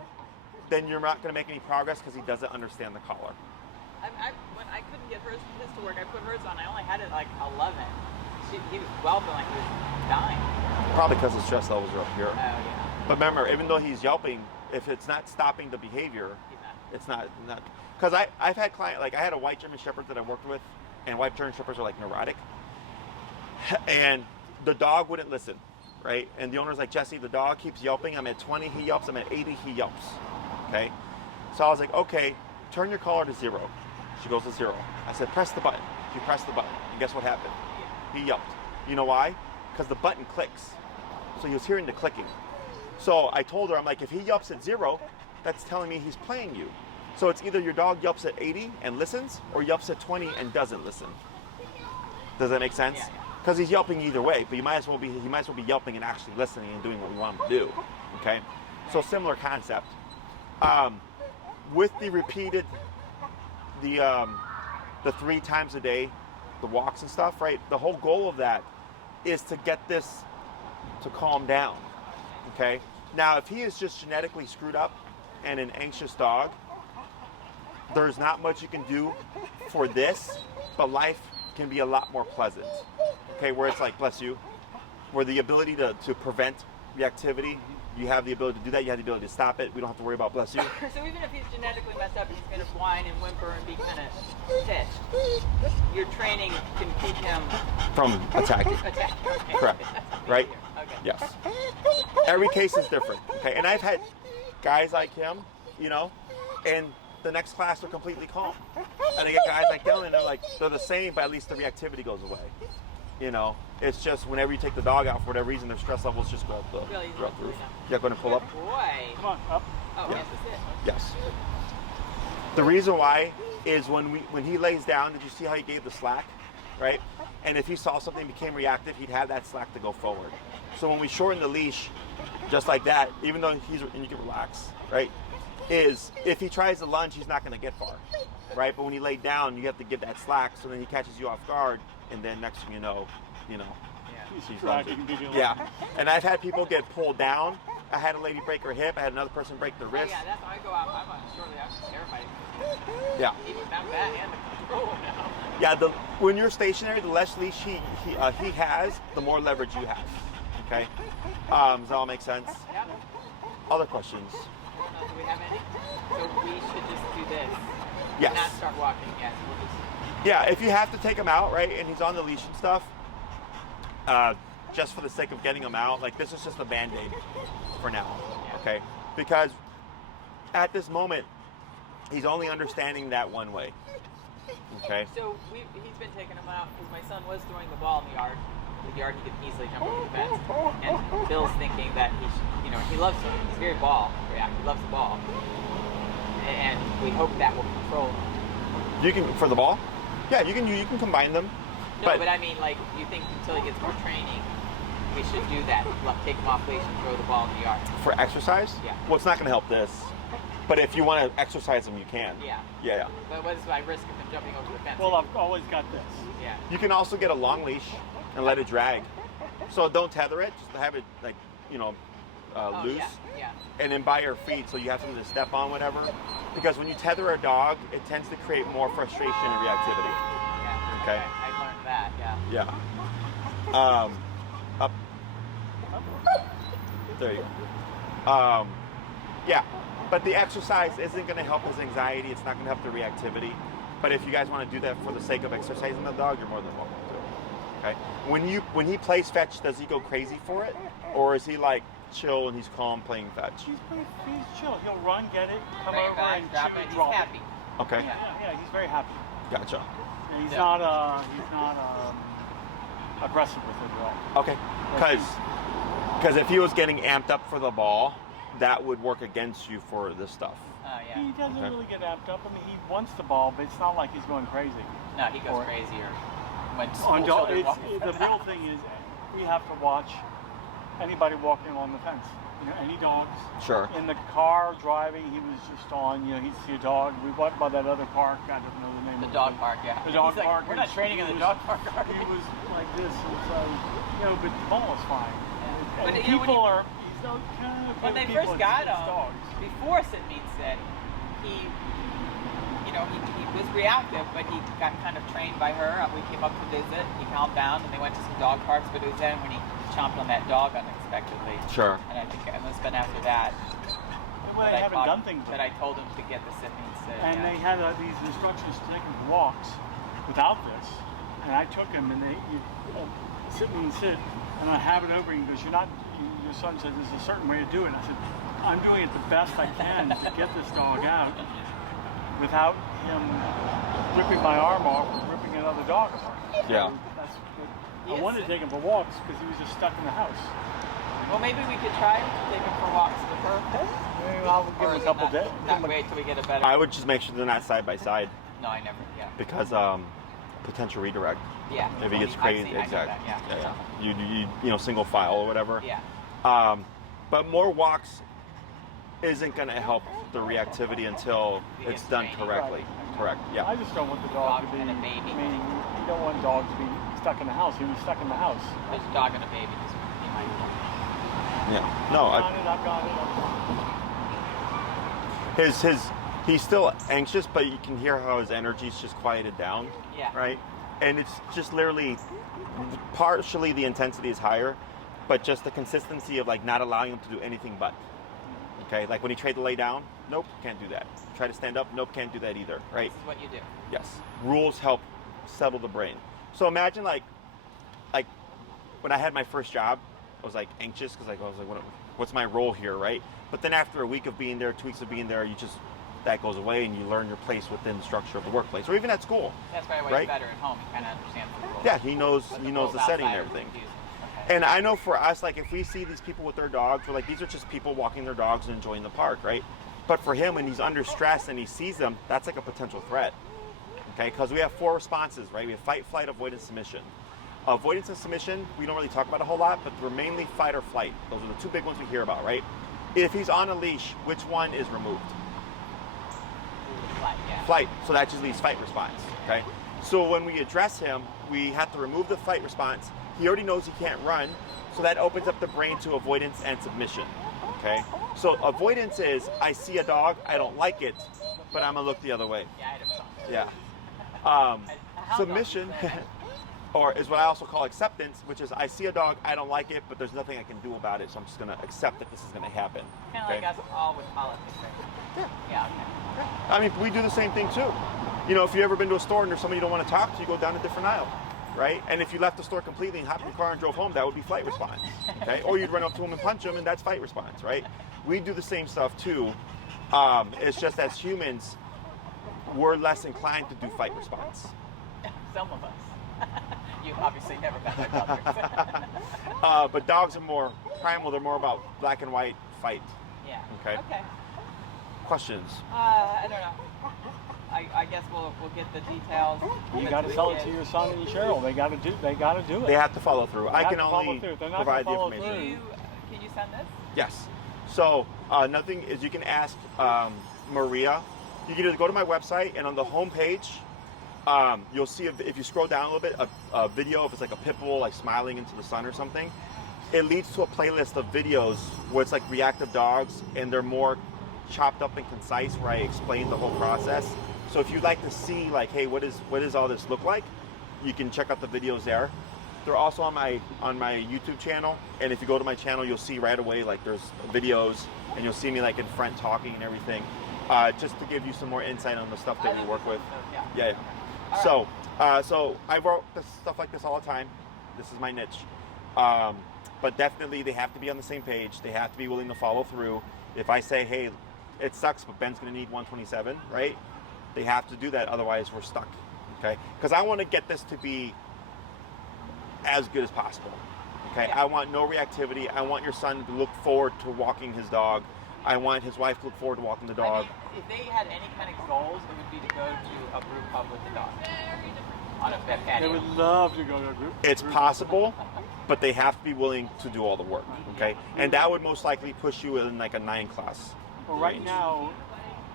then you're not going to make any progress because he doesn't understand the collar. When I couldn't get hers to work, I put hers on. I only had it like 11. He was whelping like he was dying. Probably because his stress levels are up here. Oh, yeah. But remember, even though he's yelping, if it's not stopping the behavior, it's not. Because I've had clients, like I had a white German Shepherd that I worked with, and white German Shepherds are like neurotic. And the dog wouldn't listen, right? And the owner's like, Jesse, the dog keeps yelping. I'm at 20, he yelps. I'm at 80, he yelps. Okay? So I was like, okay, turn your collar to 0. She goes to 0. I said, press the button. She pressed the button. And guess what happened? He yelped. You know why? Because the button clicks. So he was hearing the clicking. So I told her, I'm like, if he yelps at 0, that's telling me he's playing you. So it's either your dog yelps at 80 and listens, or yelps at 20 and doesn't listen. Does that make sense? Because he's yelping either way, but he might as well be yelping and actually listening and doing what we want him to do. Okay? So similar concept. With the repeated, the 3 times a day, the walks and stuff, right? The whole goal of that is to get this to calm down. Okay? Now, if he is just genetically screwed up and an anxious dog, there's not much you can do for this, but life can be a lot more pleasant. Okay, where it's like, bless you, where the ability to prevent reactivity, you have the ability to do that, you have the ability to stop it, we don't have to worry about bless you. So even if he's genetically messed up and he's going to whine and whimper and be kind of pissed, your training can keep him from attacking. Correct. Right? Okay. Yes. Every case is different. Okay, and I've had guys like him, you know, and the next class are completely calm. And I get guys like Dylan, they're the same, but at least the reactivity goes away. You know, it's just whenever you take the dog out for whatever reason, their stress levels just go up the roof. Yeah, go ahead and pull up. Boy. Come on, up. Oh, Yeah. yes, that's it. Yes. The reason why is when he lays down, did you see how he gave the slack, right? And if he saw something became reactive, he'd have that slack to go forward. So when we shorten the leash, just like that, even though and you can relax, right? Is if he tries to lunge, he's not going to get far, right? But when he laid down, you have to give that slack, so then he catches you off guard, and then next thing you know, she's lunging. Yeah, and I've had people get pulled down. I had a lady break her hip. I had another person break the wrist. Oh, yeah, that's how I go out. I'm shortly after terrified. Yeah. Even that bad and the control now. Yeah, when you're stationary, the less leash he has, the more leverage you have. Okay, does that all make sense? Yeah. Other questions? Do we have any? So we should just do this. Yes. Not start walking. Yes. We'll just. Yeah, if you have to take him out, right, and he's on the leash and stuff, just for the sake of getting him out, like this is just a Band-Aid for now, okay? Because at this moment, he's only understanding that one way, okay? So he's been taking him out because my son was throwing the ball in the yard. The yard, he could easily jump over the fence. And Bill's thinking that he loves it. He's very ball reactive. He loves the ball. And we hope that will control him. You can, for the ball? Yeah, you can combine them. No, but I mean, like, you think until he gets more training, we should do that. Take him off leash and throw the ball in the yard. For exercise? Yeah. Well, it's not going to help this. But if you want to exercise him, you can. Yeah. Yeah. But what is my risk of him jumping over the fence? Well, I've always got this. Yeah. You can also get a long leash and let it drag. So don't tether it, just have it loose. Yeah. And then by your feet, so you have something to step on, whatever. Because when you tether a dog, it tends to create more frustration and reactivity. Yeah. Okay. I learned that. Yeah. Yeah. Up. There you go. Yeah. But the exercise isn't going to help his anxiety. It's not going to help the reactivity. But if you guys want to do that for the sake of exercising the dog, you're more than welcome to. Okay. When he plays fetch, does he go crazy for it, or is he like chill and he's calm playing fetch? He's chill. He'll run, get it, come Bring it over back, and drop chew, it. He's drop happy. it. Okay. Yeah, he's very happy. Gotcha. And he's not aggressive with it at all. Okay. Because if he was getting amped up for the ball, that would work against you for this stuff. Oh yeah. He doesn't really get amped up. I mean, he wants the ball, but it's not like he's going crazy. No, he goes crazier. When The real thing is we have to watch anybody walking along the fence. You know, any dogs. Sure. In the car driving, he was just on. You know, he'd see a dog. We went by that other park. I don't know the name. The of dog it. park, yeah. The dog He's like, park. we're not training in the dog park. He was like this, and so you know, but Paul was fine. Yeah. And But, people are. He's not kind of. When they people first at got him, dogs. before sit means sit, he was reactive, but he got kind of trained by her. We came up to visit. He calmed down, and they went to some dog parks. But it was then when he chomped on that dog unexpectedly. Sure. And I think it must have been after that. Well, they haven't done things. That I told him to get the sit means sit. And they had these instructions to take him for walks without this. And I took him, and sit means sit, and I have it over. And he goes, "You're not." Your son said, "There's a certain way to do it." I said, "I'm doing it the best I can to get this dog out without him ripping my arm off or ripping another dog apart." Yeah. So that's what I wanted to take him for walks because he was just stuck in the house. Well, maybe we could try to take him for walks with her. Maybe I'll give him a couple days. Not wait till we get a better. I would just make sure they're not side by side. No, I never. Yeah. Because potential redirect. Yeah. If he gets crazy, exactly. Yeah. You know, single file or whatever. Yeah. But more walks isn't going to help the reactivity until it's done correctly. Right. Correct. Yeah. I just don't want the dog to be. and a baby. I mean, you don't want dogs to be stuck in the house. He was stuck in the house. There's a dog and a baby. Just be mindful. Yeah. No. I've got it. He's still anxious, but you can hear how his energy's just quieted down. Yeah. Right. And it's just literally partially the intensity is higher, but just the consistency of like not allowing him to do anything but. Okay, like when he tried to lay down, nope, can't do that. Try to stand up, nope, can't do that either. Right? This is what you do. Yes. Rules help settle the brain. So imagine like when I had my first job, I was like anxious because I was like, what's my role here, right? But then after a week of being there, 2 weeks of being there, that goes away and you learn your place within the structure of the workplace, or even at school. That's why right? he's better at home. He kind of understands the rules. Yeah, he knows the setting and everything. Okay. And I know for us, like if we see these people with their dogs, we're like, these are just people walking their dogs and enjoying the park, right? But for him, when he's under stress and he sees them, that's like a potential threat. Okay, because we have 4 responses, right? We have fight, flight, avoidance, submission. Avoidance and submission, we don't really talk about a whole lot, but we're mainly fight or flight. Those are the 2 big ones we hear about, right? If he's on a leash, which one is removed? Flight, yeah. Flight, so that just leaves fight response, okay? So when we address him, we have to remove the fight response. He already knows he can't run, so that opens up the brain to avoidance and submission, okay? So avoidance is, I see a dog, I don't like it, but I'm gonna look the other way. Yeah, Yeah. Submission, or is what I also call acceptance, which is I see a dog, I don't like it, but there's nothing I can do about it, so I'm just gonna accept that this is gonna happen. Kind of like us all with politics, right? Yeah, okay. I mean, we do the same thing too. You know, if you've ever been to a store and there's somebody you don't want to talk to, you go down a different aisle, right? And if you left the store completely and hopped in the car and drove home, that would be flight response, okay? Or you'd run up to them and punch them, and that's fight response, right? We do the same stuff too. It's just as humans, we're less inclined to do fight response. Some of us. You've obviously never met my brothers. But dogs are more primal. They're more about black and white fight. Yeah. Okay. Questions? I don't know. I guess we'll get the details. You got to sell it to your son and Cheryl. They got to do it. They have to follow through. I can only provide the follow information. Can you send this? Yes. So nothing is you can ask Maria. You can either go to my website and on the home page, you'll see if you scroll down a little bit a video if it's like a pit bull like smiling into the sun or something. It leads to a playlist of videos where it's like reactive dogs and they're more chopped up and concise where I explain the whole process. So if you'd like to see like, hey, what does all this look like, you can check out the videos there. They're also on my YouTube channel, and if you go to my channel, you'll see right away like there's videos, and you'll see me like in front talking and everything, just to give you some more insight on the stuff that we work with. Yeah. So I wrote stuff like this all the time. This is my niche. But definitely they have to be on the same page. They have to be willing to follow through. If I say, hey, it sucks, but Ben's going to need 127, right? They have to do that, otherwise we're stuck, okay? Because I want to get this to be as good as possible, okay? Yeah. I want no reactivity. I want your son to look forward to walking his dog. I want his wife to look forward to walking the dog. I mean, if they had any kind of goals, it would be to go to a brew pub with the dog on a pet patio. They would love to go to a group. It's possible. but they have to be willing to do all the work, okay? And that would most likely push you in like a 9 class. Well, right range. now,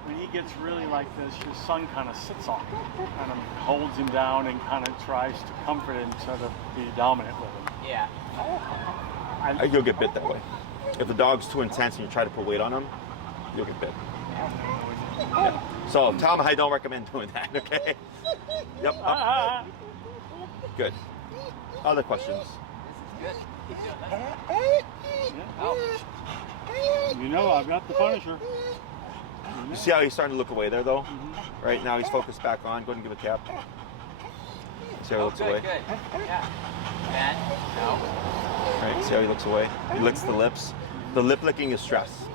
when he gets really like this, your son kind of sits on him, kind of holds him down and kind of tries to comfort him instead of be dominant with him. Yeah. You'll get bit that way. If the dog's too intense and you try to put weight on him, you'll get bit. Yeah. So tell him I don't recommend doing that, okay? Yep. Good. Other questions? This is good. Keep doing this. Yeah. Oh. You know, I've got the Punisher. You see how he's starting to look away there, though? Right now he's focused back on. Go ahead and give a tap. See how he looks good, away? Good. Yeah. And no. Right, see how he looks away? He licks the lips. The lip licking is stress.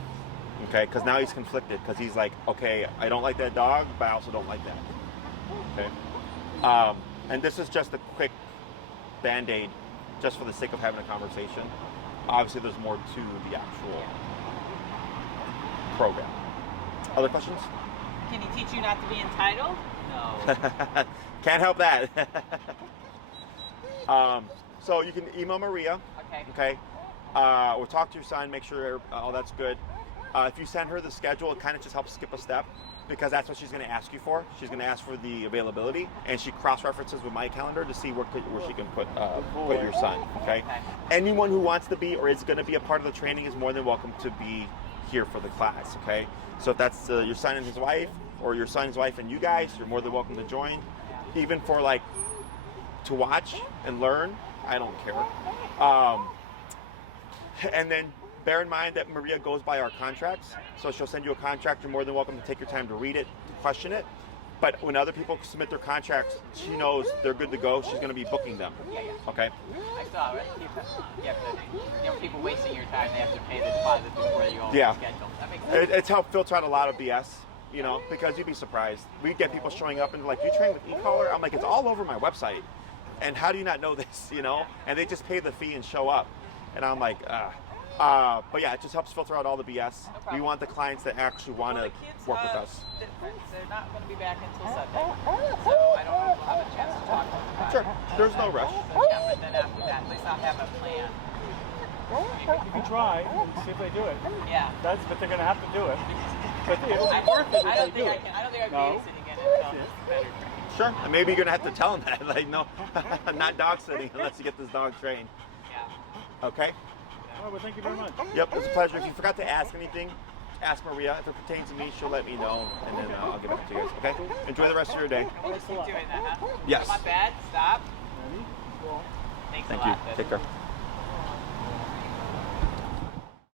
Okay, because now he's conflicted because he's like, okay, I don't like that dog, but I also don't like that. Okay. And this is just a quick band-aid, just for the sake of having a conversation. Obviously, there's more to the actual program. Other questions? Can he teach you not to be entitled? No. Can't help that. So you can email Maria. Okay. Okay. Or talk to your son, make sure all that's good. If you send her the schedule, it kind of just helps skip a step because that's what she's going to ask you for. She's going to ask for the availability, and she cross-references with my calendar to see where she can put your son. Okay. Anyone who wants to be or is going to be a part of the training is more than welcome to be here for the class. Okay. So if that's your son and his wife, or your son's wife and you guys, you're more than welcome to join. Even for like to watch and learn, I don't care. And then bear in mind that Maria goes by our contracts, so she'll send you a contract. You're more than welcome to take your time to read it, to question it. But when other people submit their contracts, she knows they're good to go. She's going to be booking them. Yeah. Okay? I saw, right? You have to, people wasting your time, they have to pay the deposit before you go on the schedule. That makes sense. It's helped filter out a lot of BS, because you'd be surprised. We get people showing up and they're like, "Do you train with e-collar?" I'm like, "It's all over my website. And how do you not know this, And they just pay the fee and show up. And I'm like, but yeah, it just helps filter out all the BS. We want the clients that actually want to work with us. They're not going to be back until Sunday, so I don't know if we'll have a chance to talk to them about Sure, it. there's no rush. So, yeah, but then after that, at least I'll have a plan. You can try and see if they do it. Yeah. But they're going to have to do it. But it'll be worth it if I don't they do think it. I can babysitting it until it's better training. Sure, and maybe you're gonna have to tell them that, like, no, not dog sitting unless you get this dog trained. Yeah. Okay. All right, well, thank you very much. Yep, it was a pleasure. If you forgot to ask anything, ask Maria. If it pertains to me, she'll let me know, and then I'll get back to you guys. Okay. Enjoy the rest of your day. Keep doing that, huh? Yes. Come on, Bad. Stop. Ready? Go. Thanks Thank a you. lot. Take care.